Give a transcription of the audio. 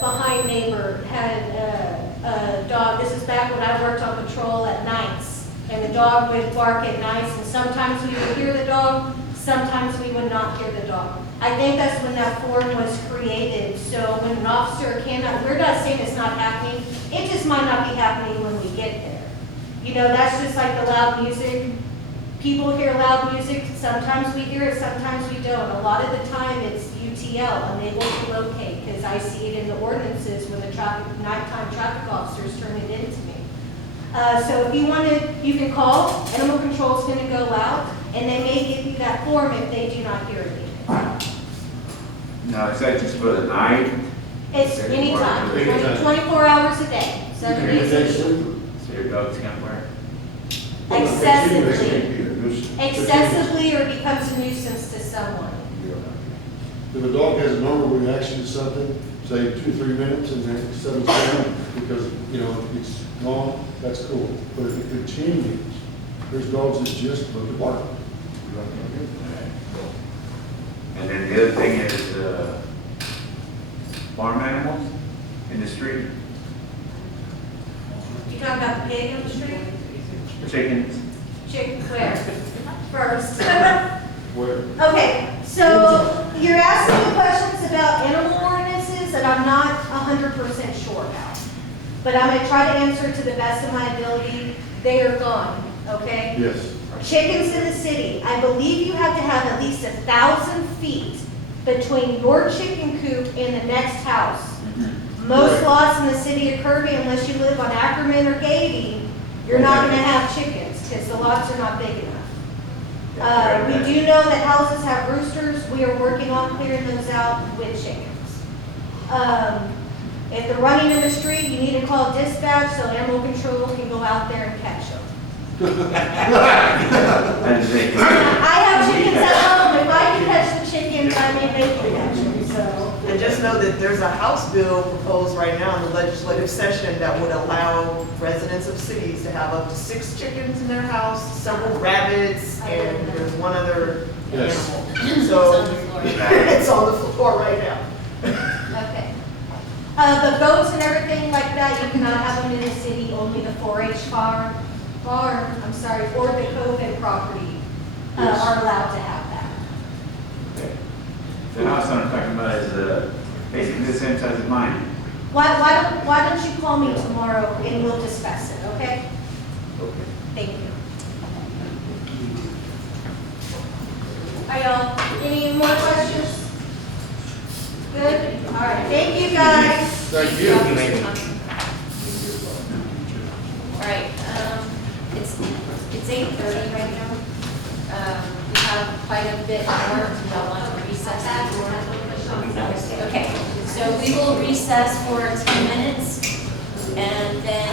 behind neighbor had a dog. This is back when I worked on patrol at nights. And the dog would bark at nights, and sometimes we would hear the dog, sometimes we would not hear the dog. I think that's when that form was created. So when an officer cannot, we're not saying it's not happening. It just might not be happening when we get there. You know, that's just like the loud music. People hear loud music. Sometimes we hear it, sometimes we don't. A lot of the time it's UTL, unable to locate, because I see it in the ordinances when the nighttime traffic officers turn it into me. So if you want to, you can call. Animal control is going to go out, and they may give you that form if they do not hear it. No, is that just for the night? It's anytime, 24 hours a day, 7 days a week. So your dog's gonna work? Excessively, or becomes a nuisance to someone. If a dog has a normal reaction to something, say 2-3 minutes, and then it settles down because, you know, it's gone, that's cool. But if it continues, there's dogs that just look to bark. And then the other thing is, farm animals in the street, You talking about the pig on the street? chickens. Chicken, where? First. Where? Okay, so you're asking me questions about animal ordinances that I'm not 100% sure about. But I'm gonna try to answer to the best of my ability. They are gone, okay? Yes. Chickens in the city, I believe you have to have at least 1,000 feet between your chicken coop and the next house. Most lots in the city of Kirby, unless you live on Ackerman or Gady, you're not gonna have chickens, because the lots are not big enough. We do know that houses have roosters. We are working on clearing those out with chickens. If they're running in the street, you need to call dispatch so animal control can go out there and catch them. I have chickens at home. If I can catch the chickens, I mean, they can catch them, so. And just know that there's a House bill proposed right now in the legislative session that would allow residents of cities to have up to 6 chickens in their house, several rabbits, and there's one other Yes. animal. So it's on the floor right now. Okay. The goats and everything like that, you cannot have them in the city, only the 4-H farm, or the COVID property are allowed to have that. The house I'm talking about is basically the same size as mine. Why don't you call me tomorrow and we'll discuss it, okay? Okay. Thank you. All right, y'all, any more questions? Good? All right, thank you, guys. Thank you. All right, it's 8:30 right now. We have quite a bit more. We don't want to recess anymore. Okay, so we will recess for 10 minutes, and then